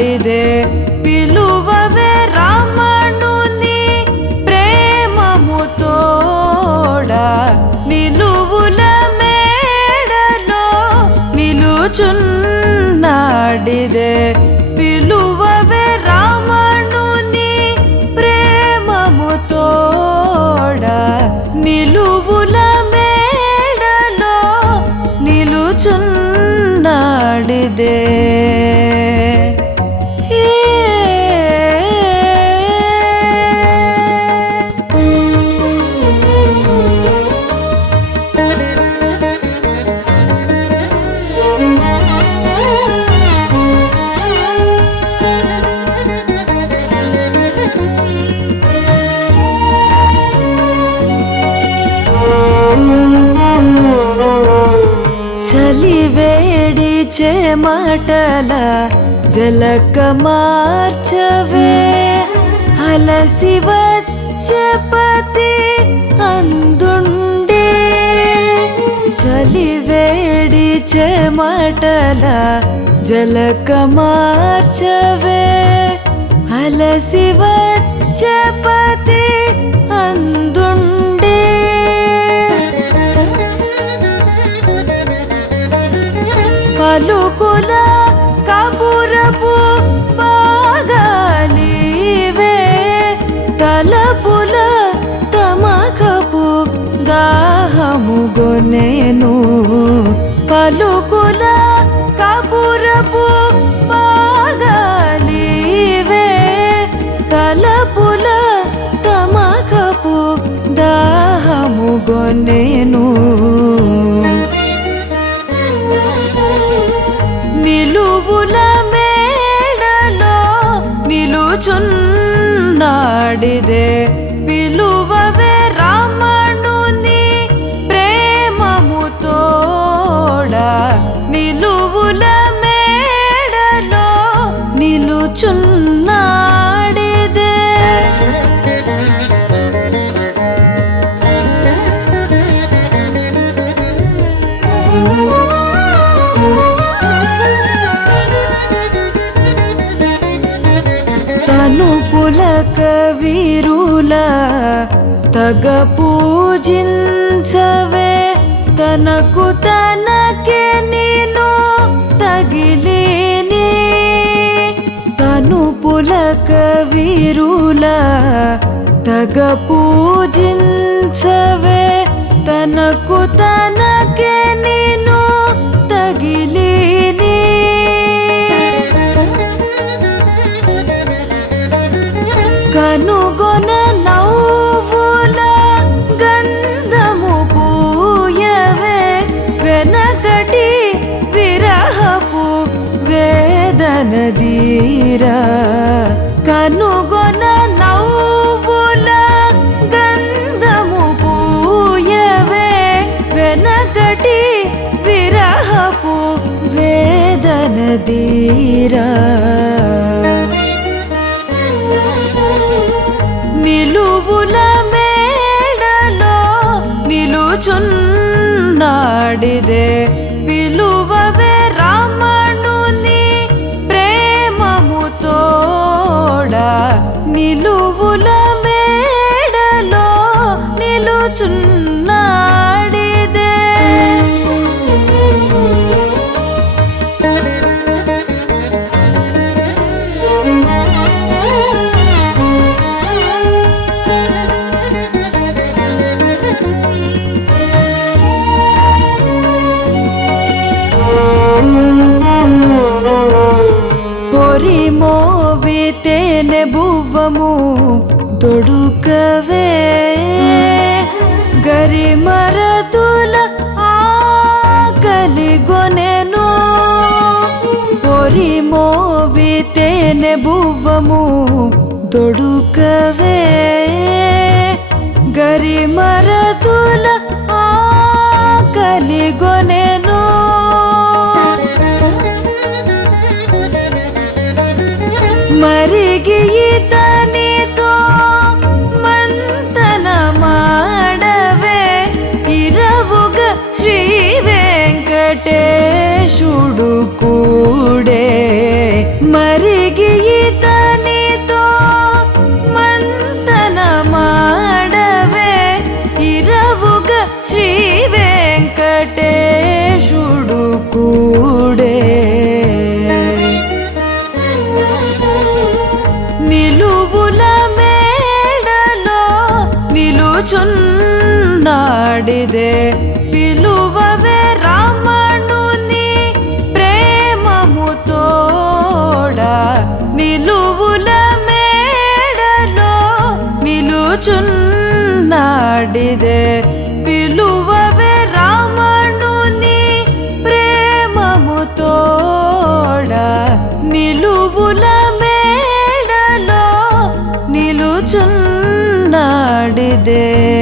చున్నాడిదే పిలువవే రామణుని ప్రేమము తోడా. నిలువుల మేడలో నిలుచున్నాడిదే పిలువవే రామణుని ప్రేమము తోడా. నిలువుల మేడలో నిలుచున్నాడిదే. చలివేడి చెమటల జలక మార్చవే. అలసి వచ్చపతి అందుండే. చలివేడి చెమటల జలక మార్చవే. అలసి వచ్చపతి అందు పలుకుల కబురపు బాగాలివే తలపుల తమకపు దాహము పలుకు పువ్వుల మేడలో నిలుచున్నాడిదే. పిలువవే రామణుని ప్రేమముతోడా నిలువుల మేడలో నిలుచున్న తను పులక వీరుల తగ పూజించవే. తనకు తనకే నేను తగిలేని. తను పులక వీరుల తగ పూజించవే. తనకు తనకే నేను వేదన కనుగొన నవ్వుల గంధము పూయవే. వెనకటి విరహపు వేదన దీరా నిలువుల మేడలో నిలుచున్నాడిదే. పూర్వము దొడుకవే. గరిమరతుల ఆకలి గొనెను. పొరి మోవితేనె భువము దొడుకవే. గరిమరతుల ఆకలి గొనెను. మరిగి నిలుచున్నాడిదే పిలువవే రామణుని ప్రేమముతోడా నిలువుల మేడలో నిలుచున్నాడిదే. మేడలో నిలుచున్నాడిదే